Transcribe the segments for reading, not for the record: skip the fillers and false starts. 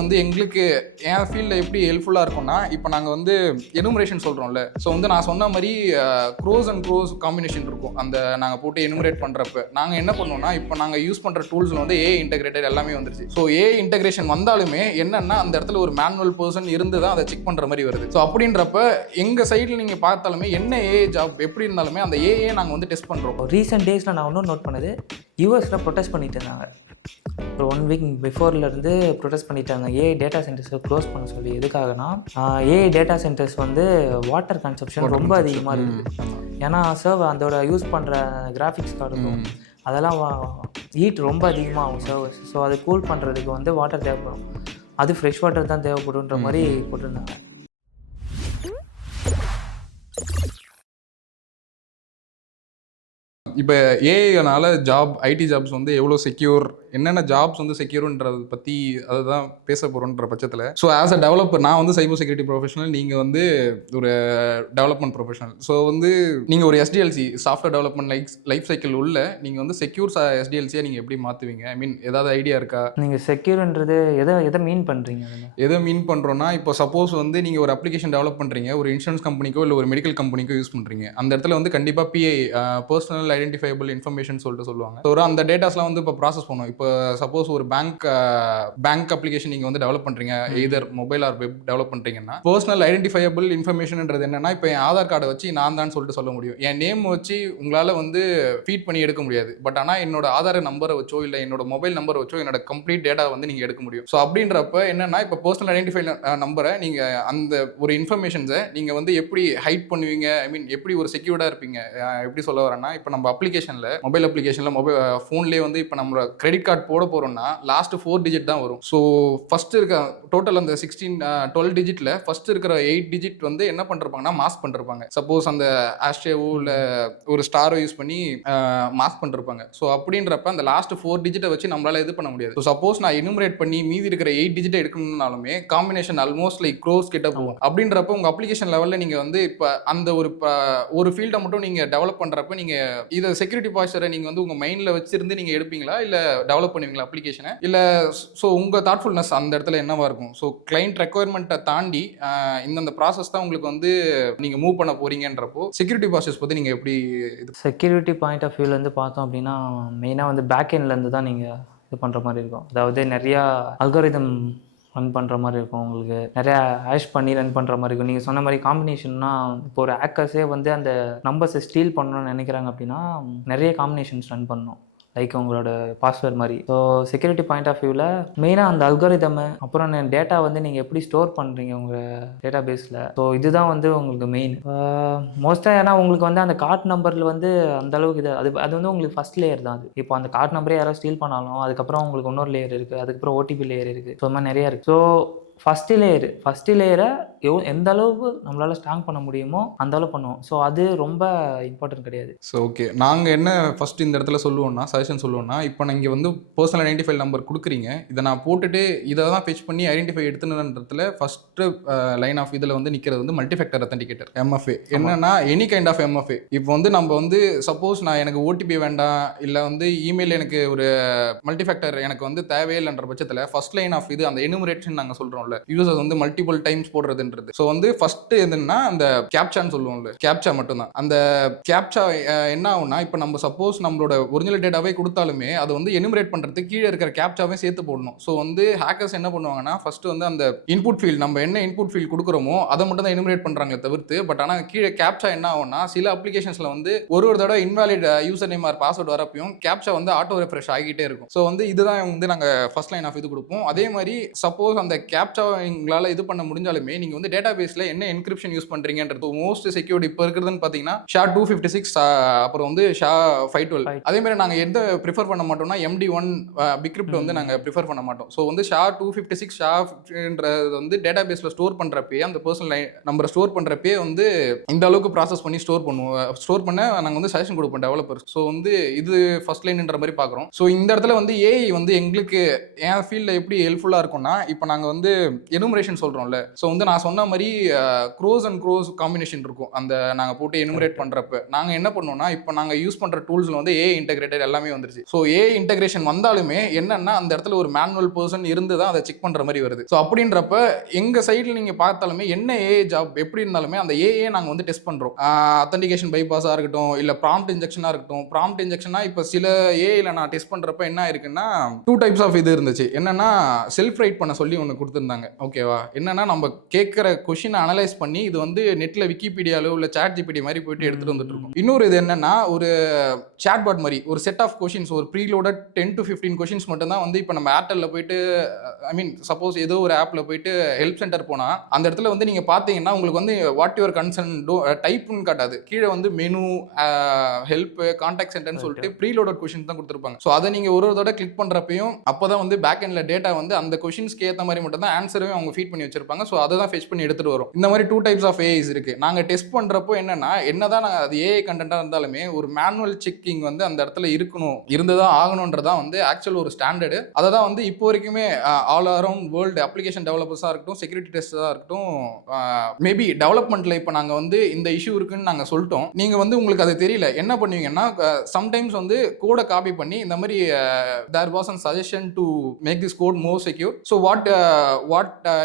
வந்து எங்களுக்கு என் ஃபீல்டில் எப்படி ஹெல்ப்ஃபுல்லாக இருக்கும்னா, இப்போ நாங்கள் வந்து எனுமரேஷன் சொல்கிறோம்ல, ஸோ வந்து நான் சொன்ன மாதிரி க்ரோஸ் அண்ட் க்ரோஸ் காம்பினேஷன் இருக்கும். அந்த நாங்கள் போட்டு எனுமரேட் பண்ணுறப்ப நாங்கள் என்ன பண்ணுவோம்னா, இப்போ நாங்கள் யூஸ் பண்ணுற டூல்ஸில் வந்து ஏஐ இன்டெகிரேட்டட் எல்லாமே வந்துருச்சு. ஸோ ஏஐ இன்டெகிரேஷன் வந்தாலுமே என்னன்னா, அந்த இடத்துல ஒரு மேனுவல் பர்சன் இருந்து தான் அதை செக் பண்ணுற மாதிரி வருது. ஸோ அப்படின்றப்ப எங்கள் சைடில் நீங்கள் பார்த்தாலுமே என்ன ஏஐ ஜாப் எப்படி இருந்தாலுமே அந்த ஏஐ நாங்கள் வந்து டெஸ்ட் பண்ணுறோம். ரீசெண்ட் டேஸில் நான் இன்னும் நோட் பண்ணது, யூஎஸில் ப்ரொடெஸ்ட் பண்ணிட்டு இருந்தாங்க. ஒரு 1 வீக் பிஃபோர்லேருந்து ப்ரொடெஸ்ட் பண்ணிட்டாங்க ஏஐ டேட்டா சென்டர்ஸை க்ளோஸ் பண்ண சொல்லி. எதுக்காகனா, ஏஐ டேட்டா சென்டர்ஸ் வந்து வாட்டர் கன்சப்ஷன் ரொம்ப அதிகமாக இருக்குது. ஏன்னா அதோட யூஸ் பண்ணுற கிராஃபிக்ஸ் கார்டு அதெல்லாம் ஹீட் ரொம்ப அதிகமாகும் சர்வர்ஸ். ஸோ அது கூல் பண்ணுறதுக்கு வந்து வாட்டர் தேவைப்படும். அது ஃப்ரெஷ் வாட்டர் தான் தேவைப்படுன்ற மாதிரி போட்டிருந்தாங்க. இப்போ ஏஐனால ஐடி ஜாப்ஸ் வந்து எவ்வளோ செக்யூர், என்னென்ன ஜாப்ஸ் வந்து செக்யூர்ன்றதை பற்றி அதை தான் பேச போகிறோன்ற பட்சத்தில், ஸோ ஆஸ் அ டெவலப்பர் நான் வந்து சைபர் செக்யூரிட்டி ப்ரொஃபஷனல், நீங்கள் வந்து ஒரு டெவலப்மெண்ட் ப்ரொஃபஷனல். ஸோ வந்து நீங்கள் ஒரு SDLC software development life cycle உள்ள நீங்கள் வந்து செக்யூர் எஸ்டிஎல்சியை நீங்கள் எப்படி மாற்றுவீங்க? ஐ மீன் ஏதாவது ஐடியா இருக்கா? நீங்கள் செக்யூர்ன்றது எதை மீன் பண்ணுறீங்க? எதை மீன் பண்ணுறோன்னா, இப்போ சப்போஸ் வந்து நீங்கள் ஒரு அப்ளிகேஷன் டெவலப் பண்ணுறீங்க, ஒரு இன்சூரன்ஸ் கம்பெனிக்கோ இல்லை ஒரு மெடிக்கல் கம்பெனிக்கோ யூஸ் பண்ணுறீங்க. அந்த இடத்துல வந்து கண்டிப்பாக பிஐ பர்சனல் ஐடென்டிஃபைபிள் இன்ஃபர்மேஷன் சொல்லிட்டு சொல்லுவாங்க. ஸோ அந்த டேட்டாஸ்லாம் வந்து இப்போ ப்ராசஸ் பண்ணுவோம். இப்போ சப்போஸ் ஒரு பேங்க் அப்ளிகேஷன் நீங்கள் வந்து டெவலப் பண்ணுறீங்க, either mobile or web develop பண்ணுறீங்கன்னா, பர்சனல் ஐடென்டிஃபைபிள் இன்ஃபர்மேஷன்ன்றது என்னன்னா, இப்போ என் ஆதார் கார்டை வச்சு நான் தான் சொல்லிட்டு சொல்ல முடியும். என் நேம் வச்சு உங்களால் வந்து ஃபீட் பண்ணி எடுக்க முடியாது. பட் ஆனால் என்னோட ஆதார் நம்பரை வச்சோ இல்லை என்னோட மொபைல் நம்பரை வச்சோ என்னோட கம்ப்ளீட் டேட்டா வந்து நீங்கள் எடுக்க முடியும். ஸோ அப்படின்றப்ப என்னன்னா, இப்போ பர்சனல் ஐடென்டிஃபை நம்பரை நீங்கள் அந்த ஒரு இன்ஃபர்மேஷன்ஸை நீங்கள் வந்து எப்படி ஹைட் பண்ணுவீங்க? ஐ மீன் எப்படி ஒரு செக்யூர்டாக இருப்பீங்க? எப்படி சொல்ல வரேன்னா, இப்போ நம்ம அப்ளிகேஷனில் மொபைல் ஃபோன்லேயே வந்து இப்போ நம்ம கிரெடிட் கார்டு போட போகிறோம்னா லாஸ்ட் 4 டிஜிட் தான் வரும். ஸோ ஃபர்ஸ்ட் இருக்க டோட்டல் அந்த 12 டிஜிட்டில் ஃபர்ஸ்ட் இருக்கிற 8 டிஜிட் வந்து என்ன பண்ணிருப்பாங்கன்னா மாஸ்க் பண்ணிருப்பாங்க. சப்போஸ் அந்த ஆஸ்ட்ரேவோ இல்லை ஒரு ஸ்டாரோ யூஸ் பண்ணி மாஸ்க் பண்ணிருப்பாங்க. ஸோ அப்படின்றப்ப அந்த லாஸ்ட் 4 டிஜிட்டை வச்சு நம்மளால இது பண்ண முடியாது. ஸோ சப்போஸ் நான் எனுமரேட் பண்ணி மீதி இருக்கிற 8 டிஜிட்டை எடுக்கணும்னாலுமே காம்பினேஷன் ஆல்மோஸ்ட் லைக் க்ரோஸ் கிட்ட போகும். அப்படின்றப்ப உங்கள் அப்ளிகேஷன் லெவலில் நீங்கள் வந்து இப்போ அந்த ஒரு ஃபீல்டை மட்டும் நீங்கள் டெவலப் பண்ணுறப்ப நீங்கள் இதை செக்யூரிட்டி பாய்ச்சரை நீங்கள் வந்து உங்கள் மைண்டில் வச்சிருந்து நீங்கள் எடுப்பீங்களா இல்லை டெவலப் பண்ணுவீங்களா அப்ளிகேஷனை? இல்லை ஸோ உங்கள் தாட்ஃபுல்னஸ் அந்த இடத்துல என்னவா இருக்கும்? ஸோ கிளைண்ட் ரெக்குயர்மெண்ட்டை தாண்டி இந்த ப்ராசஸ் தான் உங்களுக்கு வந்து நீங்கள் மூவ் பண்ண போறீங்கன்றப்போ செக்யூரிட்டி ப்ராசஸ் பற்றி நீங்கள் எப்படி செக்யூரிட்டி பாயிண்ட் ஆஃப் வியூலேருந்து பார்த்தோம் அப்படின்னா, மெயினாக வந்து பேக் எண்ட்லேருந்து தான் நீங்கள் இது பண்ணுற மாதிரி இருக்கும். அதாவது நிறையா அல்காரிதம் ரன் பண்ணுற மாதிரி இருக்கும். உங்களுக்கு நிறையா ஹேஷ் பண்ணி ரன் பண்ணுற மாதிரி இருக்கும். நீங்கள் சொன்ன மாதிரி காம்பினேஷன்னா, இப்போ ஒரு ஹேக்கர்ஸே வந்து அந்த நம்பர்ஸை ஸ்டீல் பண்ணணும்னு நினைக்கிறாங்க அப்படின்னா, நிறைய காம்பினேஷன்ஸ் ரன் பண்ணணும், லைக் உங்களோட பாஸ்வேர்ட் மாதிரி. ஸோ செக்யூரிட்டி பாயிண்ட் ஆஃப் வியூவில் மெயினாக அந்த அல்காரிதம், அப்புறம் டேட்டா வந்து நீங்கள் எப்படி ஸ்டோர் பண்ணுறீங்க உங்கள் டேட்டா பேஸில். ஸோ இதுதான் வந்து உங்களுக்கு மெயின் மோஸ்ட்டாக. ஏன்னா உங்களுக்கு வந்து அந்த கார்ட் நம்பரில் வந்து அந்தளவுக்கு அது வந்து உங்களுக்கு ஃபஸ்ட் லேயர் தான். அது இப்போ அந்த கார்ட் நம்பரே யாராவது ஸ்டீல் பண்ணாலும் அதுக்கப்புறம் உங்களுக்கு இன்னொரு லேயர் இருக்குது, அதுக்கப்புறம் ஓடிபி லேயர் இருக்குது. ஸோ அது மாதிரி நிறையா இருக்குது. ஸோ ஃபஸ்ட்டு லேயரை எந்த அளவுக்கு நம்மளால் ஸ்ட்ராங் பண்ண முடியுமோ அந்த அளவு பண்ணுவோம். ஸோ அது ரொம்ப இம்பார்ட்டன்ட் கிடையாது. ஸோ ஓகே, நாங்கள் என்ன ஃபஸ்ட் இந்த இடத்துல சொல்லுவோம்னா, சஜஷன் சொல்லுவோம்னா, இப்போ நீங்கள் வந்து பர்சனல் ஐடென்டிஃபை நம்பர் கொடுக்குறீங்க, இதை நான் போட்டுட்டு இதை தான் ஃபெச் பண்ணி ஐடென்டிஃபை எடுத்துனதுன்றதுல ஃபஸ்ட்டு லைன் ஆஃப் இதில் வந்து நிற்கிறது வந்து மல்டிஃபேக்டர் அத்தன்டிகேட்டர், எம்எஃப்ஏ. என்னன்னா எனி கைண்ட் ஆஃப் எம்எஃப்ஏ. இப்போ வந்து நம்ம வந்து சப்போஸ் எனக்கு ஓடிபி வேண்டாம், இல்லை வந்து இமெயில் எனக்கு ஒரு மல்டிஃபேக்டர் எனக்கு வந்து தேவையில்லைன்ற பட்சத்தில் ஃபர்ஸ்ட் லைன் ஆஃப் இது அந்த எனுமரேஷன் நாங்கள் சொல்கிறோம்ல, யூசர்ஸ் வந்து மல்டிபிள் டைம்ஸ் போடுறதுன்றது. ஸோ வந்து ஃபர்ஸ்ட் எதுன்னா அந்த கேப்சான்னு சொல்லுவோம்ல, கேப்சா மட்டும்தான். அந்த கேப்சா என்ன ஆகும்னா, இப்போ நம்ம சப்போஸ் நம்மளோட ஒரிஜினல் டேட்டாவே கொடுத்தாலுமே அது வந்து எனுமரேட் பண்ணுறதுக்கு கீழே இருக்கிற கேப்சாவே சேர்த்து போடணும். ஸோ வந்து ஹேக்கர்ஸ் என்ன பண்ணுவாங்கன்னா, ஃபர்ஸ்ட் வந்து அந்த இன்புட் ஃபீல்ட் நம்ம என்ன இன்புட் ஃபீல்ட் கொடுக்குறோமோ அதை மட்டும் தான் எனுமரேட் பண்ணுறாங்க தவிர்த்து, பட் ஆனால் கீழே கேப்சா என்ன ஆகும்னா, சில அப்ளிகேஷன்ஸில் வந்து ஒரு தடவை invalid user name or password வரப்பையும் கேப்சா வந்து ஆட்டோ ரெஃப்ரெஷ் ஆகிட்டே இருக்கும். ஸோ வந்து இதுதான் வந்து நாங்கள் ஃபர்ஸ்ட் லைன் ஆஃப் இது கொடுப்போம். அதே மாதிரி சப்போஸ் அந்த கேப்சா எங்களால் இது பண்ண முடிஞ்சாலுமே நீங்கள் வந்து டேட்டா பேஸில் என்ன என்கிரிப்ஷன் யூஸ் பண்ணுறீங்கன்றது மோஸ்ட் செக்யூரிட்டி இப்போ இருக்கிறதுன்னு பார்த்தீங்கன்னா SHA-256, அப்புறம் வந்து SHA-512. அதே மாதிரி நாங்கள் எந்த ப்ரிஃபர் பண்ண மாட்டோம்னா MD1 பிக்ரிப்ட் வந்து நாங்கள் ப்ரிஃபர் பண்ண மாட்டோம். ஸோ வந்து SHA-256 SHA-50ன்றது வந்து டேட்டா பேஸில் ஸ்டோர் பண்ணுறப்பே, அந்த பர்சனல் நம்பரை ஸ்டோர் பண்ணுறப்பே வந்து இந்த அளவுக்கு ப்ராசஸ் பண்ணி ஸ்டோர் பண்ண நாங்கள் வந்து சஜஷன் கொடுப்போம் டெவலப்பர்ஸ். ஸோ வந்து இது ஃபர்ஸ்ட் லைன்ன்ற மாதிரி பார்க்குறோம். ஸோ இந்த இடத்துல வந்து ஏஐ வந்து எங்களுக்கு என் ஃபீல்டில் எப்படி ஹெல்ப்ஃபுல்லாக இருக்கும்னா, இப்போ நாங்கள் வந்து எனுமரேஷன் சொல்கிறோம்ல. ஸோ வந்து நான் சொன்ன மாதிரி க்ரோஸ் அண்ட் க்ரோஸ் காம்பினேஷன் இருக்கும் அந்த நாங்கள் போட்டு எனுமரேட் பண்ணுறப்ப. நாங்கள் என்ன பண்ணோம்னா, இப்போ நாங்கள் யூஸ் பண்ணுற டூல்ஸில் வந்து ஏஐ இன்டெகிரேட்டட் எல்லாமே வந்துருச்சு. ஸோ ஏஐ இன்டெகிரேஷன் வந்தாலுமே என்னன்னா அந்த இடத்துல ஒரு மேனுவல் பர்சன் இருந்து தான் அதை செக் பண்ணுற மாதிரி வருது. ஸோ அப்படின்றப்ப எங்கள் சைடில் நீங்கள் பார்த்தாலுமே என்ன ஏஐ ஜாப் எப்படி இருந்தாலுமே அந்த ஏஐ நாங்கள் வந்து டெஸ்ட் பண்ணுறோம். அத்தன்டிகேஷன் பைபாஸாக இருக்கட்டும், இல்லை ப்ராம்ப்ட் இன்ஜெக்ஷனாக இருக்கட்டும். ப்ராம்ப்ட் இன்ஜெக்ஷனா இப்போ சில ஏஐல நான் டெஸ்ட் பண்ணுறப்ப என்ன இருக்குன்னா 2 டைப்ஸ் ஆஃப் இது இருந்துச்சு. என்னன்னா செல்ஃப் ரைட் பண்ண சொல்லி ஒன்று கொடுத்துருந்தாங்க. ஓகேவா, என்னன்னா நம்ம கேட்குற கொஷினை அனலைஸ் பண்ணி இது வந்து நெட்டில் விக்கிபீடியாலோ இல்லை சாட் ஜிபிடி மாதிரி போயிட்டு எடுத்துகிட்டு வந்துட்டு இருக்கும். இன்னொரு இது என்னன்னா ஒரு சாட்பாட் மாதிரி ஒரு செட் ஆஃப் கொஷின்ஸ், ஒரு ப்ரீலோடட் 10 to 15 கொஷின்ஸ் மட்டும் தான் வந்து இப்போ நம்ம ஏர்டெல்ல போயிட்டு ஐ மீன் சப்போஸ் ஏதோ ஒரு ஆப்பில் போயிட்டு ஹெல்ப் சென்டர் போனால் அந்த இடத்துல வந்து நீங்கள் பார்த்தீங்கன்னா உங்களுக்கு வந்து வாட் யுவர் கன்சர்ன் டைப்னு காட்டாது. கீழே வந்து மெனு, ஹெல்ப், கான்டாக்ட் சென்டர்னு சொல்லிட்டு ப்ரீலோடட் கொஷின்ஸ் தான் கொடுத்துருப்பாங்க. ஸோ அதை நீங்கள் ஒரு தடவை கிளிக் பண்ணுறப்பையும் அப்போ தான் வந்து பேக் எண்ட்ல டேட்டா வந்து அந்த கொஷின்ஸ்க்கு ஏற்ற மாதிரி மட்டும் தான் ஆன்சரும் அவங்க ஃபீட் பண்ணி வச்சிருப்பாங்க. ஸோ அதை தான் ஃபெச் பண்ணி எடுத்துகிட்டு வரும். இந்த மாதிரி 2 டைப்ஸ் ஆஃப் ஏஐஸ் இருக்குது. நாங்கள் டெஸ்ட் பண்ணுறப்போ என்னதான் நாங்கள் அது ஏஐ கண்டென்ட்டாக இருந்தாலுமே ஒரு மேனுவல் செக்கிங் வந்து அந்த இடத்துல இருக்கணும், இருந்துதான் ஆகணுன்றதான் வந்து ஆக்சுவல் ஒரு ஸ்டாண்டர்டு. அதை தான் வந்து இப்போ வரைக்குமே ஆல் அரவுண்ட் வேர்ல்டு அப்ளிகேஷன் டெவலப்பர்ஸாக இருக்கட்டும், செக்யூரிட்டி டெஸ்டாக இருக்கட்டும், மேபி டெவலப்மெண்ட்டில் இப்போ நாங்கள் வந்து இந்த இஷ்யூ இருக்குன்னு நாங்கள் சொல்லிட்டோம். நீங்கள் வந்து உங்களுக்கு அது தெரியல என்ன பண்ணுவீங்கன்னா, சம்டைம்ஸ் வந்து கோடை காப்பி பண்ணி இந்த மாதிரி there was an suggestion to make this code more secure. So what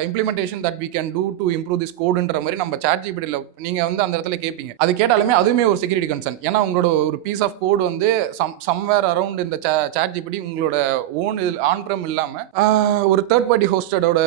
implementation that we can do to improve this கோடுன்ற மாதிரி நம்ம சாட் ஜிபிடியில் நீங்கள் வந்து அந்த இடத்துல கேட்பீங்க. அது கேட்டாலுமே அதுவுமே ஒரு செக்யூரிட்டி கன்சர்ன். ஏன்னா உங்களோட ஒரு பீஸ் ஆஃப் கோடு வந்து சம்வேர் அரவுண்ட் இந்த சாட் ஜிபிடி உங்களோட ஓன் ஆன் ப்ரம் இல்லாமல் ஒரு தேர்ட் பார்ட்டி ஹோஸ்டடோட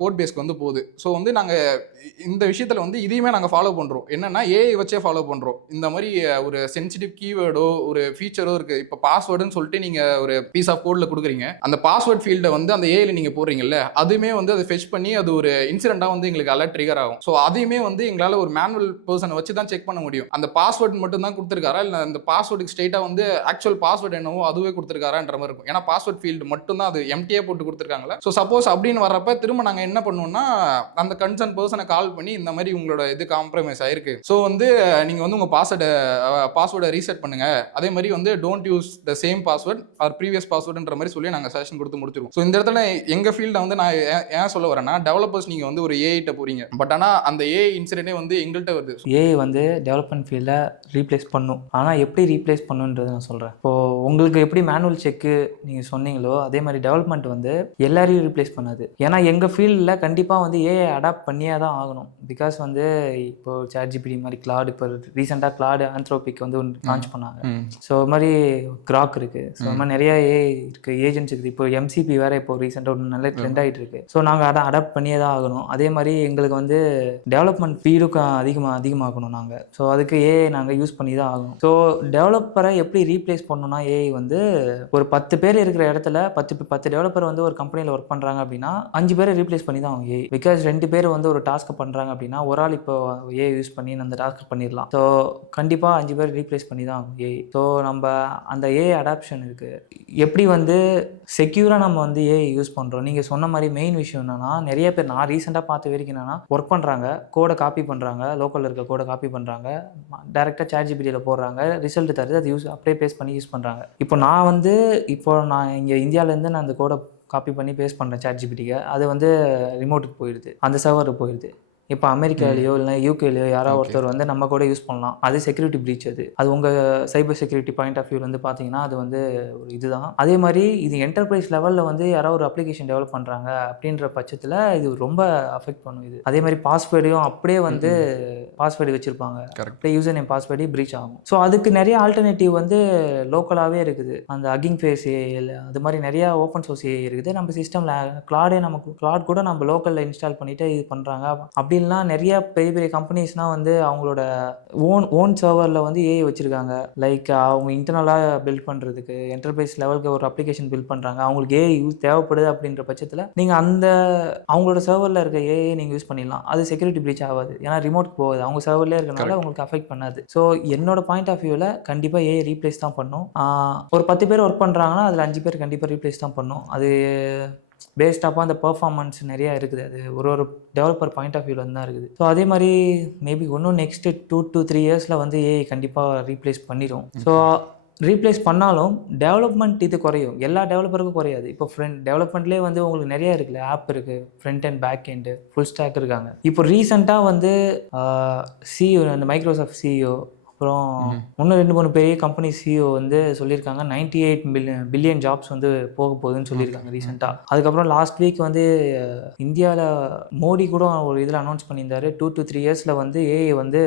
கோட் பேஸ்க்கு வந்து போகுது. ஸோ வந்து நாங்கள் இந்த விஷயத்தில் வந்து இதையுமே நாங்கள் ஃபாலோ பண்ணுறோம். என்னன்னா ஏஐ வச்சே ஃபாலோ பண்ணுறோம். இந்த மாதிரி ஒரு சென்சிட்டிவ் கீவேர்டோ ஒரு ஃபீச்சரோ இருக்குது. இப்போ பாஸ்வேர்டுன்னு சொல்லிட்டு நீங்கள் ஒரு பீஸ் ஆஃப் கோடில் கொடுக்குறீங்க. அந்த பாஸ்வேர்ட் ஃபீல்டை வந்து அந்த ஏஐல நீங்கள் போடுறீங்கல்ல, அதுவுமே வந்து அதை ஃபெச் பண்ணி அது ஒரு இன்சிடென்ட்டாக வந்து எங்களுக்கு அலர்ட் ட்ரிகர் ஆகும். ஸோ அதையுமே வந்து எங்களால் ஒரு மேனுவல் பர்சனை வச்சு தான் செக் பண்ண முடியும். அந்த பாஸ்வேர்டு மட்டும் தான் கொடுத்துருக்காரா, இல்லை அந்த பாஸ்வேர்டுக்கு ஸ்ட்ரெயிட்டாக வந்து ஆக்சுவல் பாஸ்வேர்டு என்னவோ அதுவே கொடுத்துருக்காரான்ற மாதிரி இருக்கும். ஏன்னா பாஸ்வேர்ட் ஃபீல்டு மட்டும் தான் அது எம்டிஏ போட்டு கொடுத்துருக்காங்களா. ஸோ சப்போஸ் அப்படின்னு வர்றப்ப திரும்ப நாங்கள் என்ன பண்ணுவோம்னா அந்த கன்சர்ன் பர்சனை கால் பண்ணி இந்த மாதிரி உங்களோட இது காம்ப்ரமைஸ் ஆயிருக்கு, ஸோ வந்து நீங்கள் வந்து உங்கள் பாஸ்வேர்டை ரீசெட் பண்ணுங்க, அதே மாதிரி வந்து don't use the same password or previous பாஸ்வேர்டுன்ற மாதிரி சொல்லி நாங்கள் சஜஷன் கொடுத்து முடிச்சிருவோம். ஸோ இந்த இடத்துல எங்கள் ஃபீல்டை வந்து நான் ஏன் சொல்ல வரேன்னா, டெவலப்பர்ஸ் நீங்கள் வந்து ஒரு ஏஐட்ட போறீங்க, பட் ஆனால் அந்த ஏஐ இன்சிடென்ட்டே வந்து எங்கள்கிட்ட வருது. ஏஐ வந்து டெவலப்மெண்ட் ஃபீல்டை ரீப்ளேஸ் பண்ணும். ஆனால் எப்படி ரீப்ளேஸ் பண்ணுன்றது நான் சொல்கிறேன். இப்போது உங்களுக்கு எப்படி மேனுவல் செக்கு நீங்கள் சொன்னீங்களோ அதே மாதிரி டெவலப்மெண்ட் வந்து எல்லாரையும் ரீப்ளேஸ் பண்ணாது. ஏன்னா எங்கள் ஃபீல்டில் கண்டிப்பாக வந்து ஏஐ அடாப்ட் பண்ணியே தான் ஆகணும். பிகாஸ் வந்து இப்போ சாட் ஜிபிடி மாதிரி கிளாட், இப்போ ரீசெண்டாக கிளாட் ஆந்த்ரோபிக் வந்து ஒன்று லான்ச் பண்ணாங்க. ஸோ இது மாதிரி கிராக் இருக்குது. ஸோ இது மாதிரி நிறையா ஏஐ இருக்குது, ஏஜென்ட்ஸ் இருக்குது. இப்போ எம்சிபி வேறு இப்போ ரீசெண்டாக ஒரு நல்ல ட்ரெண்ட் ஆகிட்டு இருக்கு. ஸோ நாங்கள் அதை அடாப்ட் பண்ணியே தான் ஆகணும். அதே மாதிரி எங்களுக்கு வந்து டெவலப்மெண்ட் ஃபீல்டுக்கு அதிகமாகணும் நாங்கள். ஸோ அதுக்கு ஏஐ நாங்கள் யூஸ் பண்ணி தான் ஆகணும். ஸோ டெவலப்பரை எப்படி ரீப்ளேஸ் பண்ணணும்னா, ஏஐ வந்து ஒரு 10 பேர் இருக்கிற இடத்துல 10 டெவலப்பர் வந்து ஒரு கம்பெனியில் ஒர்க் பண்ணுறாங்க அப்படின்னா 5 பேரை ரீப்ளேஸ் பண்ணி தான் ஆகும் ஏஐ. பிகாஸ் 2 பேர் வந்து ஒரு டாஸ்க்கை பண்ணுறாங்க அப்படின்னா ஒரு ஆள் இப்போ ஏஐ யூஸ் பண்ணி அந்த டாஸ்க் பண்ணிடலாம். ஸோ கண்டிப்பாக 5 பேர் ரீப்ளேஸ் பண்ணி தான் ஆகும் ஏஐ. ஸோ நம்ம அந்த ஏஐ அடாப்ஷன் இருக்குது. எப்படி வந்து செக்யூராக நம்ம வந்து ஏஐ யூஸ் பண்ணுறோம். நீங்கள் சொன்ன மாதிரி மெயின் விஷயம் என்னென்னா, நிறைய பேர் நான் ரீசெண்டாக பார்த்த வரைக்கும் என்னென்னா, ஒர்க் பண்ணுறாங்க, கோடை காப்பி பண்ணுறாங்க, லோக்கலில் இருக்க கோடை காப்பி பண்ணுறாங்க, டேரெக்டாக சாட் ஜிபிடியில் போடுறாங்க, ரிசல்ட் தருது, அது அப்படியே பேஸ்ட் பண்ணி யூஸ் பண்ணுறாங்க. இப்போ நான் இங்கே இந்தியாவிலேருந்து நான் அந்த கோடை காப்பி பண்ணி பேஸ்ட் பண்ணுறேன் சாட் ஜிபிடிக்கு, அது வந்து ரிமோட்டுக்கு போயிடுது, அந்த சர்வருக்கு போயிடுது. இப்போ அமெரிக்காலேயோ இல்லை யூகேலையோ யாராவது ஒருத்தர் வந்து நம்ம கூட யூஸ் பண்ணலாம். அது செக்யூரிட்டி ப்ரீச். அது உங்கள் cyber security point of view வந்து பார்த்தீங்கன்னா அது வந்து ஒரு இதுதான். அதே மாதிரி இது என்டர்பிரைஸ் லெவலில் வந்து யாராவது ஒரு அப்ளிகேஷன் டெவலப் பண்ணுறாங்க அப்படின்ற பட்சத்தில் இது ரொம்ப அஃபெக்ட் பண்ணும். இது அதே மாதிரி பாஸ்வேர்டையும் அப்படியே வந்து பாஸ்வேர்டு வச்சுருப்பாங்க, அப்படியே யூசர் நேம் பாஸ்வேர்டையும் ப்ரீச் ஆகும். ஸோ அதுக்கு நிறைய ஆல்டர்னேட்டிவ் வந்து லோக்கலாகவே இருக்குது. அந்த ஹக்கிங் ஃபேஸ் ஏஐ அது மாதிரி நிறையா ஓப்பன் சோர்ஸ் ஏஐ இருக்குது. நம்ம சிஸ்டமில் கிளாட் கூட நம்ம லோக்கலில் இன்ஸ்டால் பண்ணிவிட்டு இது பண்ணுறாங்க. அப்படி இல்லைனா நிறைய பெரிய பெரிய கம்பெனிஸ்னால் வந்து அவங்களோட ஓன் சர்வரில் வந்து ஏஐ வச்சுருக்காங்க. லைக் அவங்க இன்டர்னலாக பில்ட் பண்ணுறதுக்கு என்டர்பிரைஸ் லெவலுக்கு ஒரு அப்ளிகேஷன் பில்ட் பண்ணுறாங்க, அவங்களுக்கு ஏஐ யூஸ் தேவைப்படுது. அப்படின்ற பட்சத்தில் நீங்கள் அவங்களோட சர்வரில் இருக்க ஏஐ நீங்கள் யூஸ் பண்ணிடலாம். அது செக்யூரிட்டி ப்ரீச் ஆகாது, ஏன்னா ரிமோட் போகுது, அவங்க சர்வர்லேயே இருக்கனால உங்களுக்கு அஃபெக்ட் பண்ணாது. ஸோ என்னோட பாயிண்ட் ஆஃப் வியூவில் கண்டிப்பாக ஏஐ ரீப்ளேஸ் தான் பண்ணும். ஒரு 10 பேர் ஒர்க் பண்ணுறாங்கன்னா அதில் 5 பேர் கண்டிப்பாக ரீப்ளேஸ் தான் பண்ணும். அது பேஸ்ட் ஆஃபாக அந்த பர்ஃபார்மன்ஸ் நிறையா இருக்குது. அது ஒரு டெவலப்பர் பாயிண்ட் ஆஃப் வியூவில் தான் இருக்குது. ஸோ அதே மாதிரி மேபி இன்னும் நெக்ஸ்ட்டு 2 to 3 இயர்ஸில் வந்து ஏஐ கண்டிப்பாக ரீப்ளேஸ் பண்ணிடும். ஸோ ரீப்ளேஸ் பண்ணாலும் டெவலப்மெண்ட் இது குறையும். எல்லா டெவலப்பருக்கும் குறையாது. இப்போ டெவலப்மெண்ட்லேயே வந்து உங்களுக்கு நிறைய இருக்குல்ல, ஆப் இருக்குது, front and back end, full stack இருக்காங்க. இப்போ ரீசெண்டாக வந்து சிஇஓ, அந்த மைக்ரோசாஃப்ட் சிஇஓ, அப்புறம் இன்னும் 2-3 பெரிய கம்பெனி சிஇஓ வந்து சொல்லியிருக்காங்க 98 பில்லியன் ஜாப்ஸ் வந்து போக போகுதுன்னு சொல்லியிருக்காங்க ரீசெண்டாக. அதுக்கப்புறம் லாஸ்ட் வீக் வந்து இந்தியாவில் மோடி கூட ஒரு இதில் அனௌன்ஸ் பண்ணியிருந்தாரு, 2 to 3 இயர்ஸில் வந்து ஏஐ வந்து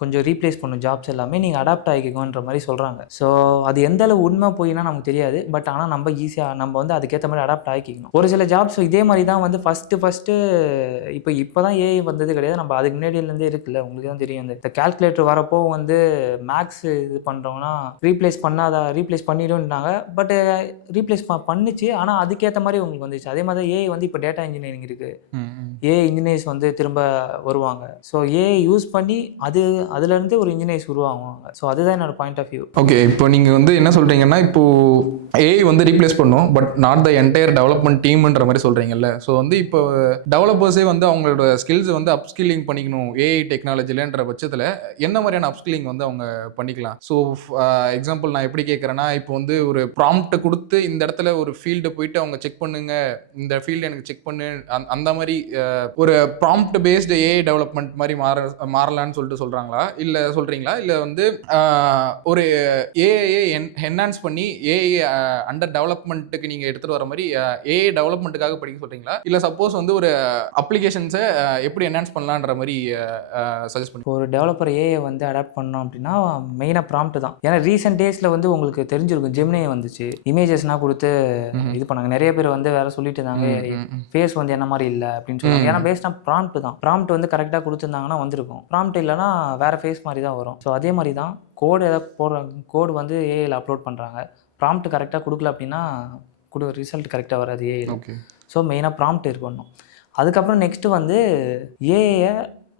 கொஞ்சம் ரீப்ளேஸ் பண்ணும் ஜாப்ஸ் எல்லாமே, நீங்கள் அடாப்ட் ஆகிக்கோன்ற மாதிரி சொல்கிறாங்க. ஸோ அது எந்த அளவு உண்மை போயின்னா நமக்கு தெரியாது. பட் ஆனால் நம்ம ஈஸியாக நம்ம வந்து அதுக்கேற்ற மாதிரி அடாப்ட் ஆகிக்கணும். ஒரு சில ஜாப்ஸ் இதே மாதிரி தான் வந்து ஃபஸ்ட்டு இப்போ தான் ஏஐ வந்தது கிடையாது. நம்ம அதுக்கு முன்னாடியிலேருந்தே இருக்குல்ல, உங்களுக்கு தான் தெரியும். இந்த கால்குலேட்டர் வரப்போ வந்து மேக்ஸ் இது பண்ணுறவங்கன்னா ரீப்ளேஸ் பண்ணிடும்னாங்க. பட் ரீப்ளேஸ் பண்ணிச்சு. ஆனால் அதுக்கேற்ற மாதிரி உங்களுக்கு வந்துச்சு. அதே மாதிரி ஏஐ வந்து இப்போ டேட்டா இன்ஜினியரிங் இருக்குது. ஏஐ இன்ஜினியர்ஸ் வந்து திரும்ப வருவாங்க. ஸோ ஏஐ யூஸ் பண்ணி அதுலேருந்து ஒரு இன்ஜினியர்ஸ் உருவாகுவாங்க. ஸோ அதுதான் என்னோட பாயிண்ட் ஆஃப் வியூ. ஓகே, இப்போ நீங்கள் வந்து என்ன சொல்கிறீங்கன்னா, இப்போது ஏஐ வந்து ரீப்ளேஸ் பண்ணும், but not the entire development டீம்ன்ற மாதிரி சொல்கிறீங்கல்ல. ஸோ வந்து இப்போ டெவலப்பர்ஸே வந்து அவங்களோட ஸ்கில்ஸை வந்து அப்ஸ்கில்லிங் பண்ணிக்கணும் ஏஐ டெக்னாலஜிலன்ற பட்சத்தில் என்ன மாதிரியான அப்ஸ்கில்லிங் வந்து அவங்க பண்ணிக்கலாம்? ஸோ எக்ஸாம்பிள் நான் எப்படி கேட்குறேன்னா, இப்போ வந்து ஒரு ப்ராம்ப்ட் கொடுத்து இந்த இடத்துல ஒரு ஃபீல்டு போயிட்டு அவங்க செக் பண்ணுங்க, இந்த ஃபீல்டு எனக்கு செக் பண்ணு, அந்த மாதிரி ஒரு ப்ராம்ப்ட் பேஸ்டு ஏஐ டெவலப்மெண்ட் மாதிரி மாறலான்னு சொல்லிட்டு சொல்கிறீங்களா இல்லை வந்து ஒரு ஏஐ என்ஹான்ஸ் பண்ணி ஏஐ அண்டர் டெவலப்மெண்ட்டுக்கு நீங்கள் எடுத்துகிட்டு வர மாதிரி ஏஐ டெவலப்மெண்ட்டுக்காக படிக்க சொல்கிறீங்களா? இல்லை சப்போஸ் வந்து ஒரு அப்ளிகேஷன்ஸை எப்படி என்ஹான்ஸ் பண்ணலான்ற மாதிரி சஜஸ்ட் பண்ணி ஒரு டெவலப்பர் ஏஐ வந்து அடாப்ட் பண்ணோம் அப்படின்னா மெயினாக ப்ராம்ப்ட் தான். ஏன்னா ரீசெண்ட் டேஸில் வந்து உங்களுக்கு தெரிஞ்சிருக்கும், ஜெமினி வந்துச்சு, இமேஜஸ்லாம் கொடுத்து இது பண்ணாங்க. நிறைய பேர் வந்து வேற சொல்லிட்டு இருந்தாங்க ஃபேஸ் வந்து என்ன மாதிரி இல்லை அப்படின்னு சொல்லுவாங்க. ஏன்னா பேஸ்டாக ப்ராம்ப்ட் தான். ப்ராம்ப்ட் வந்து கரெக்டாக கொடுத்துருந்தாங்கன்னா வந்திருக்கும். ப்ராம்ப்ட் இல்லைனா வேற ஃபேஸ் மாதிரி தான் வரும். ஸோ அதே மாதிரி தான் கோடு ஏதாவது போடுறாங்க, கோடு வந்து ஏஐயில் அப்லோட் பண்ணுறாங்க. ப்ராம்ப்ட் கரெக்டாக கொடுக்கல அப்படின்னா ரிசல்ட் கரெக்டாக வராது ஏஐயில். ஸோ மெயினாக ப்ராம்ப்ட் இருக்கணும். அதுக்கப்புறம் நெக்ஸ்ட்டு வந்து ஏஐயை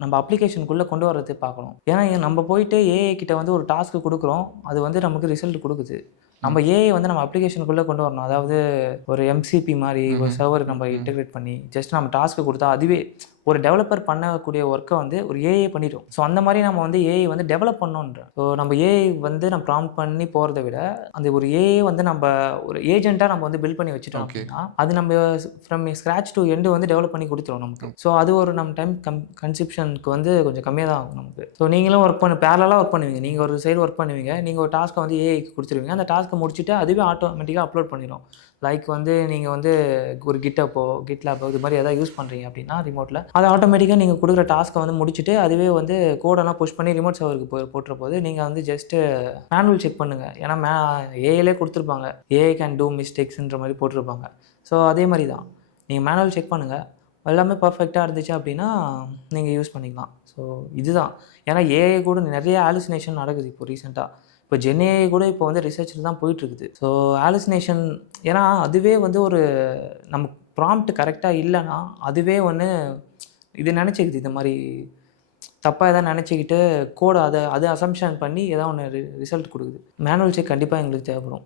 நம்ம அப்ளிகேஷனுக்குள்ளே கொண்டு வரது பார்க்கணும். ஏன்னா நம்ம போயிட்டு ஏஐ கிட்ட வந்து ஒரு டாஸ்க்கு கொடுக்குறோம், அது வந்து நமக்கு ரிசல்ட் கொடுக்குது. நம்ம ஏஐ வந்து நம்ம அப்ளிகேஷனுக்குள்ளே கொண்டு வரணும். அதாவது ஒரு எம்சிபி மாதிரி ஒரு சர்வருக்கு நம்ம இன்டெகிரேட் பண்ணி ஜஸ்ட் நம்ம டாஸ்க்கு கொடுத்தா அதுவே ஒரு டெவலப்பர் பண்ணக்கூடிய ஒர்க்கை வந்து ஒரு ஏஐ பண்ணிடும். ஸோ அந்த மாதிரி நம்ம வந்து ஏஐ வந்து டெவலப் பண்ணோன்ற. ஸோ நம்ம ஏஐ வந்து நம்ம ப்ராம்ப்ட் பண்ணி போகிறத விட அந்த ஒரு ஏஐ வந்து நம்ம ஒரு ஏஜென்ட்டாக நம்ம வந்து பில்ட் பண்ணி வச்சுட்டோம் அப்படின்னா அது நம்ம ஃப்ரம் ஸ்க்ராச் டு எண்டு வந்து டெவலப் பண்ணி கொடுத்துரும் நமக்கு. ஸோ அது ஒரு நம்ம டைம் கன்செப்ஷனுக்கு வந்து கொஞ்சம் கம்மியாக தான் ஆகும் நமக்கு. ஸோ நீங்களும் பேரலாக ஒர்க் பண்ணுவீங்க. நீங்கள் ஒரு சைடு ஒர்க் பண்ணுவீங்க, நீங்கள் ஒரு டாஸ்க்கை வந்து ஏஐக்கு கொடுத்துருவீங்க. அந்த டாஸ்க்கை முடிச்சுட்டு அதுவே ஆட்டோமேட்டிக்காக அப்லோட் பண்ணிடும். லைக் வந்து நீங்கள் வந்து ஒரு கிட்லாப்போ இது மாதிரி எதாவது யூஸ் பண்ணுறீங்க அப்படின்னா ரிமோட்டில், அது ஆட்டோமேட்டிக்காக நீங்கள் கொடுக்குற டாஸ்க்கை வந்து முடிச்சுட்டு அதுவே வந்து கோடெல்லாம் புஷ் பண்ணி ரிமோட் சர்வருக்கு போட்டுற போது நீங்கள் வந்து ஜஸ்ட்டு மேனுவல் செக் பண்ணுங்கள். ஏன்னா ஏஐலே கொடுத்துருப்பாங்க ஏஐ கேன் டூ மிஸ்டேக்ஸ்ன்ற மாதிரி போட்டிருப்பாங்க. ஸோ அதே மாதிரி தான் நீங்கள் மேனுவல் செக் பண்ணுங்கள். எல்லாமே பர்ஃபெக்டாக இருந்துச்சு அப்படின்னா நீங்கள் யூஸ் பண்ணிக்கலாம். ஸோ இதுதான். ஏன்னா ஏஐ கூட நிறைய ஹாலுசினேஷன் நடக்குது இப்போ ரீசெண்டாக. இப்போ ஜென்ஏஐ கூட இப்போ வந்து ரிசர்ச்சில் தான் போயிட்டுருக்குது. ஸோ ஹாலுசினேஷன், ஏன்னா அதுவே வந்து ஒரு நம்ம ப்ராம்ப்ட் கரெக்டாக இல்லைன்னா அதுவே ஒன்று இது நினச்சிக்குது, இந்த மாதிரி தப்பாக எதாவது நினச்சிக்கிட்டு கோடை அது அசம்ஷன் பண்ணி ஏதாவது ஒன்று ரிசல்ட் கொடுக்குது. மேனுவல் செக் கண்டிப்பாக எங்களுக்கு தேவைப்படும்.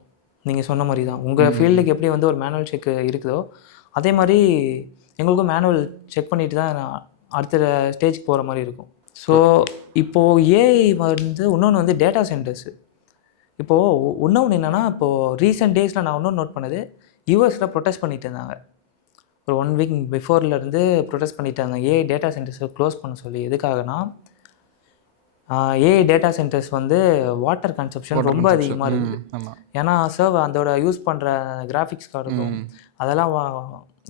நீங்கள் சொன்ன மாதிரி தான் உங்கள் ஃபீல்டுக்கு எப்படி வந்து ஒரு மேனுவல் செக் இருக்குதோ அதே மாதிரி எங்களுக்கும் மேனுவல் செக் பண்ணிட்டு தான் அடுத்த ஸ்டேஜ்க்கு போகிற மாதிரி இருக்கும். ஸோ இப்போது ஏஐ வந்து இன்னொன்று வந்து டேட்டா சென்டர்ஸு. இப்போது இன்னொன்று என்னென்னா, இப்போது ரீசெண்ட் டேஸில் நான் இன்னொன்று நோட் பண்ணது, யூஎஸில் ப்ரொட்டஸ்ட் பண்ணிட்டு இருந்தாங்க. ஒரு 1 வீக் பிஃபோர்லேருந்து ப்ரொட்டஸ்ட் பண்ணிட்டு இருந்தாங்க ஏஐ டேட்டா சென்டர்ஸை க்ளோஸ் பண்ண சொல்லி. எதுக்காகனா ஏஐ டேட்டா சென்டர்ஸ் வந்து வாட்டர் கன்சப்ஷன் ரொம்ப அதிகமாக இருக்குது. ஏன்னா அதோட யூஸ் பண்ணுற கிராஃபிக்ஸ் கார்டும் அதெல்லாம்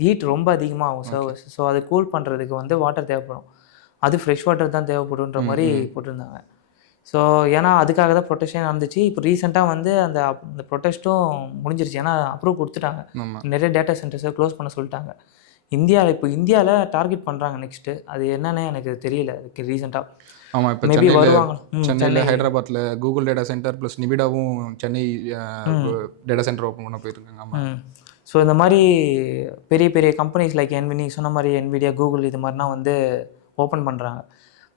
ஹீட் ரொம்ப அதிகமாகும் சர்வர்ஸ். ஸோ அது கூல் பண்ணுறதுக்கு வந்து வாட்டர் தேவைப்படும். அது ஃப்ரெஷ் வாட்டர் தான் தேவைப்படுன்ற மாதிரி போட்டிருந்தாங்க. ஸோ ஏன்னா அதுக்காக தான் ப்ரொட்டஸ்டே நடந்துச்சு. இப்போ ரீசெண்டாக வந்து அந்த ப்ரொட்டஸ்ட்டும் முடிஞ்சிருச்சு. ஏன்னா அப்ரூவ் கொடுத்துட்டாங்க, நிறைய டேட்டா சென்டர்ஸை க்ளோஸ் பண்ண சொல்லிட்டாங்க. இந்தியாவில் டார்கெட் பண்ணுறாங்க நெக்ஸ்ட்டு. அது என்னன்னு எனக்கு தெரியல ரீசெண்டாக. ஆமாம், இப்போ மேபி வருவாங்க. சென்னையில் ஹைதராபாத்தில் கூகுள் டேட்டா சென்டர் ப்ளஸ் நிபிடாவும் சென்னை டேட்டா சென்டர் ஓப்பன் பண்ண போயிருக்காங்க. ஆமாம். ஸோ இந்த மாதிரி பெரிய பெரிய கம்பெனிஸ் லைக் சொன்ன மாதிரி என்விடியா, கூகுள் இது மாதிரினா வந்து ஓப்பன் பண்ணுறாங்க.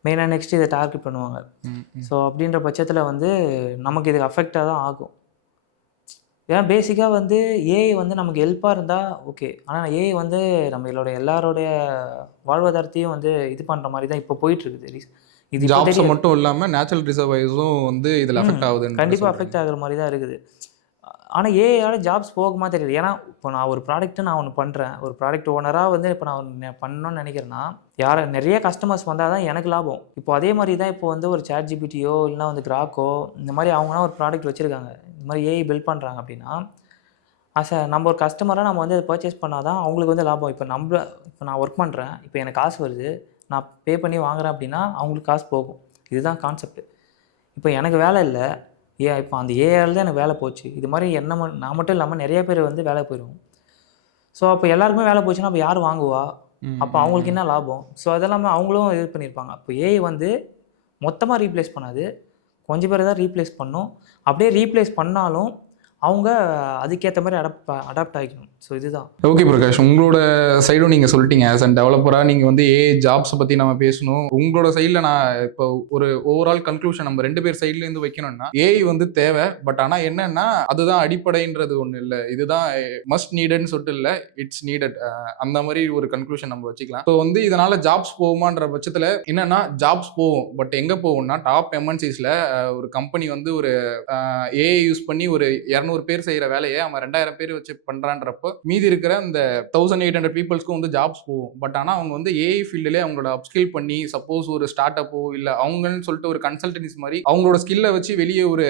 மெயினாக நெக்ஸ்ட் இதை டார்கெட் பண்ணுவாங்க. ஸோ அப்படின்ற பட்சத்தில் வந்து நமக்கு இது அஃபெக்டாக தான் ஆகும். ஏன்னா பேசிக்காக வந்து ஏஐ வந்து நமக்கு ஹெல்ப்பாக இருந்தால் ஓகே. ஆனால் ஏஐ வந்து நம்மளோட எல்லாரோடைய வாழ்வாதாரத்தையும் வந்து இது பண்ணுற மாதிரி தான் இப்போ போயிட்டுருக்குது. இது இப்போ ஜாப்ஸ் தெரியும். மட்டும் இல்லாம நேச்சுரல் ரிசர்வைஸும் வந்து இதுல அஃபெக்ட் ஆகுதுன்னு கண்டிப்பாக சொல்றீங்க. அஃபெக்ட் ஆகுற மாதிரி தான் இருக்குது. ஆனால் ஏஐயால் ஜாப்ஸ் போகுமா தெரியல. ஏன்னா இப்போ நான் ஒரு ப்ராடக்ட்டு நான் ஒன்று பண்ணுறேன். ஒரு ப்ராடக்ட் ஓனராக வந்து இப்போ நான் ஒன்று பண்ணணும்னு நினைக்கிறேன்னா, நிறைய கஸ்டமர்ஸ் வந்தால் தான் எனக்கு லாபம். இப்போ அதே மாதிரி தான் இப்போ வந்து ஒரு சாட் ஜிபிடியோ இல்லைனா வந்து கிராக்கோ இந்த மாதிரி அவங்களாம் ஒரு ப்ராடக்ட் வச்சுருக்காங்க. இந்த மாதிரி ஏஐ பில்ட் பண்ணுறாங்க அப்படின்னா, நம்ம ஒரு கஸ்டமராக நம்ம வந்து அதை பர்ச்சேஸ் பண்ணால் தான் அவங்களுக்கு வந்து லாபம். இப்போ நான் ஒர்க் பண்ணுறேன். இப்போ எனக்கு காசு வருது. நான் பே பண்ணி வாங்குறேன் அப்படின்னா அவங்களுக்கு காசு போகும். இதுதான் கான்செப்ட். இப்போ எனக்கு வேலை இல்லை. இப்போ அந்த ஏஐயால் தான் எனக்கு வேலை போச்சு. இது மாதிரி நான் மட்டும் இல்லாமல் நிறைய பேர் வந்து வேலை போயிடும். ஸோ அப்போ எல்லாருக்குமே வேலை போச்சுன்னா அப்போ யார் வாங்குவா? அப்போ அவங்களுக்கு என்ன லாபம்? ஸோ அதெல்லாமே அவங்களும் இது பண்ணியிருப்பாங்க. அப்போ ஏஐ வந்து மொத்தமாக ரீப்ளேஸ் பண்ணாது. கொஞ்சம் பேர் தான் ரீப்ளேஸ் பண்ணும். அப்படியே ரீப்ளேஸ் பண்ணாலும் அவங்க அதுக்கேற்ற மாதிரி அடாப்ட் ஆகிக்கணும். ஸோ இதுதான். ஓகே பிரகாஷ், உங்களோட சைடும் நீங்கள் சொல்லிட்டீங்க. ஆஸ் அண்ட் டெவலப்பராக நீங்கள் வந்து ஏஐ ஜாப்ஸை பற்றி நம்ம பேசணும். உங்களோட சைடில் நான் இப்போ ஒரு ஓவரால் கன்க்ளூஷன் நம்ம 2 பேர் சைட்லேருந்து வைக்கணும்னா, ஏஐ வந்து தேவை. பட் ஆனால் என்னன்னா அதுதான் அடிப்படைன்றது ஒன்று இல்லை. இதுதான் மஸ்ட் நீடட்னு சொல்லிட்டு இல்லை, இட்ஸ் நீடட். அந்த மாதிரி ஒரு கன்க்ளூஷன் நம்ம வச்சுக்கலாம். ஸோ வந்து இதனால ஜாப்ஸ் போகுமான்ற பட்சத்தில் என்னன்னா ஜாப்ஸ் போகும். பட் எங்கே போகும்னா டாப் எம்என்சிஸில் ஒரு கம்பெனி வந்து ஒரு ஏஐ யூஸ் பண்ணி ஒரு 200 பேர் செய்கிற வேலையை அவன் 2000 பேர் வச்சு பண்ணுறான்றப்போ மீதி இருக்கிற இந்த 1800 பீப்புள்ஸ்க்கும் வந்து ஜாப்ஸ் போகும். பட் ஆனால் அவங்க வந்து ஏஐ ஃபீல்டுலேயே அவங்களோட அப்ஸ்கில் பண்ணி சப்போஸ் ஒரு ஸ்டார்ட் அப்போ இல்லை அவங்கன்னு சொல்லிட்டு ஒரு கன்சல்டன்ஸ் மாதிரி அவங்களோட ஸ்கில்லை வச்சு வெளியே ஒரு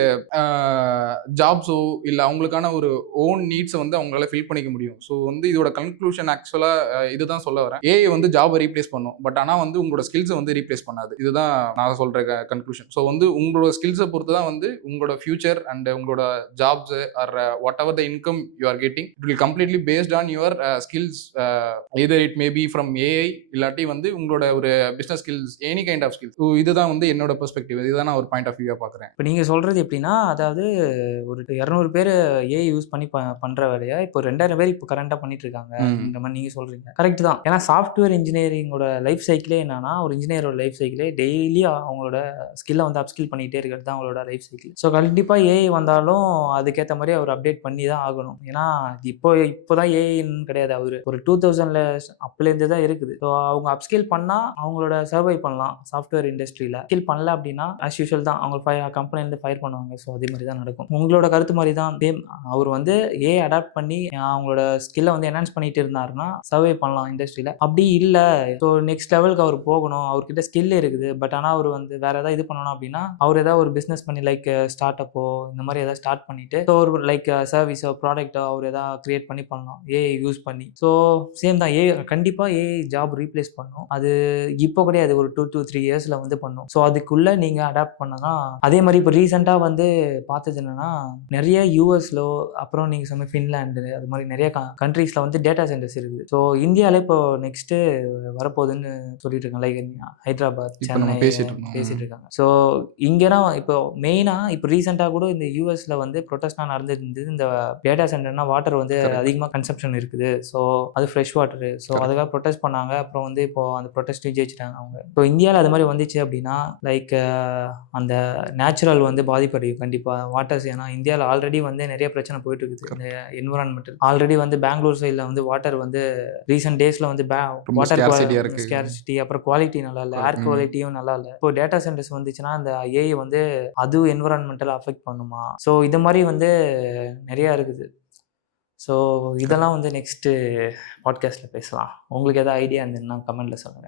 ஜாப்ஸோ இல்லை அவங்களுக்கான ஒரு ஓன் நீட்ஸை வந்து அவங்களால ஃபில் பண்ணிக்க முடியும். ஸோ வந்து இதோட கன்க்ளூஷன் ஆக்சுவலாக இதுதான் சொல்ல வரேன். ஏஐ வந்து ஜாபை ரீப்ளேஸ் பண்ணும். பட் ஆனால் வந்து உங்களோட ஸ்கில்ஸை வந்து ரீப்ளேஸ் பண்ணாது. இதுதான் நான் சொல்கிற கன்க்ளூஷன். ஸோ வந்து உங்களோட ஸ்கில்ஸை பொறுத்து தான் வந்து உங்களோட ஃபியூச்சர் அண்ட் உங்களோட jobs or whatever the income you are getting, it will completely based on your skills, either it may be from AI இல்லாட்டி வந்து உங்களோட ஒரு business skills, any kind of skills. So இதுதான் வந்து என்னோட perspective. இதுதான் நான் ஒரு பாயிண்ட் ஆஃப் வியூவாக பார்க்குறேன். இப்போ நீங்கள் சொல்கிறது எப்படின்னா, அதாவது ஒரு 200 பேர் ஏஐ யூஸ் பண்ணி பண்ணுற வேலையை இப்போ 2000 பேர் இப்போ கரண்ட்டாக பண்ணிட்டு இருக்காங்க. இந்த மாதிரி நீங்கள் சொல்கிறீங்க கரெக்ட் தான். ஏன்னா சாஃப்ட்வேர் இன்ஜினியரிங்கோட லைஃப் சைக்கிளே என்னன்னா, ஒரு இன்ஜினியரோட லைஃப் சைக்கிளே டெய்லி அவங்களோட ஸ்கில்லை வந்து அப்ஸ்கில் பண்ணிகிட்டே இருக்கிறது தான் அவங்களோட லைஃப் சைக்கிள். ஸோ கண்டிப்பாக ஏஐ வந்தாலும் அதுக்கேற்ற மாதிரி அவர் அப்டேட் பண்ணி தான் ஆகணும். ஏன்னா இப்போதான் ஏஐன்னு கிடையாது. ஒரு 2000ல அப்பலேருந்து தான் இருக்குது. ஸோ அவங்க அப்ஸ்கில் பண்ணால் அவங்களோட சர்வை பண்ணலாம் சாஃப்ட்வேர் இண்டஸ்ட்ரியில். ஸ்கில் பண்ணல அப்படின்னா ஆஸ் யூஷுவல் தான் அவங்க கம்பெனிலேருந்து ஃபயர் பண்ணுவாங்க. ஸோ அதே மாதிரி தான் நடக்கும். உங்களோட கருத்து மாதிரி தான் சேம். அவர் வந்து ஏஐ அடாப்ட் பண்ணி அவங்களோட ஸ்கில்லை வந்து என்ஹான்ஸ் பண்ணிட்டு இருந்தாருன்னா சர்வை பண்ணலாம் இண்டஸ்ட்ரியில். அப்படி இல்லை, ஸோ நெக்ஸ்ட் லெவலுக்கு அவர் போகணும், அவர்கிட்ட ஸ்கில் இருக்குது, பட் ஆனால் அவர் வந்து வேற ஏதாவது இது பண்ணணும் அப்படின்னா அவர் ஏதாவது ஒரு பிஸ்னஸ் பண்ணி லைக் ஸ்டார்ட் அப்போ இந்த மாதிரி ஏதாவது ஸ்டார்ட் பண்ணிட்டு ஸோ ஒரு லைக் சர்வீஸோ ப்ராடக்ட்டோ அவர் ஏதாவது கிரியேட் பண்ணி பண்ணலாம் ஏஐ யூஸ் பண்ணி. ஸோ சேம் தான். கண்டிப்பாக ஏஐ ஜாப் ரீப்ளேஸ் பண்ணும். அது இப்போ கிடையாது, ஒரு 2 to 3 இயர்ஸில் வந்து பண்ணும். ஸோ அதுக்குள்ளே நீங்கள் அடாப்ட் பண்ணதான். அதே மாதிரி இப்போ ரீசெண்டாக வந்து பார்த்தது என்னன்னா, நிறைய யூஎஸ்லோ அப்புறம் நீங்கள் சொன்ன ஃபின்லாண்டு அது மாதிரி நிறைய கண்ட்ரீஸில் வந்து டேட்டா சென்டர்ஸ் இருக்குது. ஸோ இந்தியாவில் இப்போ நெக்ஸ்ட்டு வரப்போகுதுன்னு சொல்லிட்டு இருக்காங்க. லைக் ஹைதராபாத், சென்னை பேசிட்டு இருக்காங்க. ஸோ இங்கேனா இப்போ மெயினாக இப்போ ரீசெண்டாக கூட இந்த யூஎஸில் வந்து ப்ரொட்டஸ்டாக நடந்துருந்தது. இந்த டேட்டா சென்டர்னா வாட்டர் வந்து அதிகமாக கன்சப்ஷன் இருக்குது. ஸோ அது ஃப்ரெஷ் வாட்டரு. ஸோ அதுக்காக ப்ரொட்டஸ்ட் பண்ணாங்க. அப்புறம் வந்து இப்போ அந்த ப்ரொட்டஸ்ட்டையும் ஜெயிச்சிட்டாங்க அவங்க. இப்போ இந்தியாவில் அது மாதிரி வந்துச்சு அப்படின்னா லைக் அந்த நேச்சுரல் வந்து பாதிப்படையும் கண்டிப்பாக வாட்டர்ஸ். ஏன்னா இந்தியாவில் ஆல்ரெடி வந்து நிறைய பிரச்சனை போயிட்டு இருக்குது இந்த என்விரான்மெண்டல். ஆல்ரெடி வந்து பெங்களூர் சைடில் வந்து வாட்டர் வந்து ரீசெண்ட் டேஸில் வந்து வாட்டர் ஸ்கேர்சிட்டி, அப்புறம் குவாலிட்டி நல்லா இல்லை, ஏர் குவாலிட்டியும் நல்லா இல்லை. இப்போ டேட்டா சென்டர்ஸ் வந்துச்சுன்னா அந்த ஏஐ வந்து அது என்விரான்மெண்டல் அஃபெக்ட் பண்ணுமா? ஸோ இது மாதிரி வந்து நிறையா இருக்குது. ஸோ இதெல்லாம் வந்து நெக்ஸ்ட்டு பாட்காஸ்ட்டில் பேசலாம். உங்களுக்கு எதாவது ஐடியா இருந்ததுன்னா கமெண்ட்டில் சொல்லுங்கள்.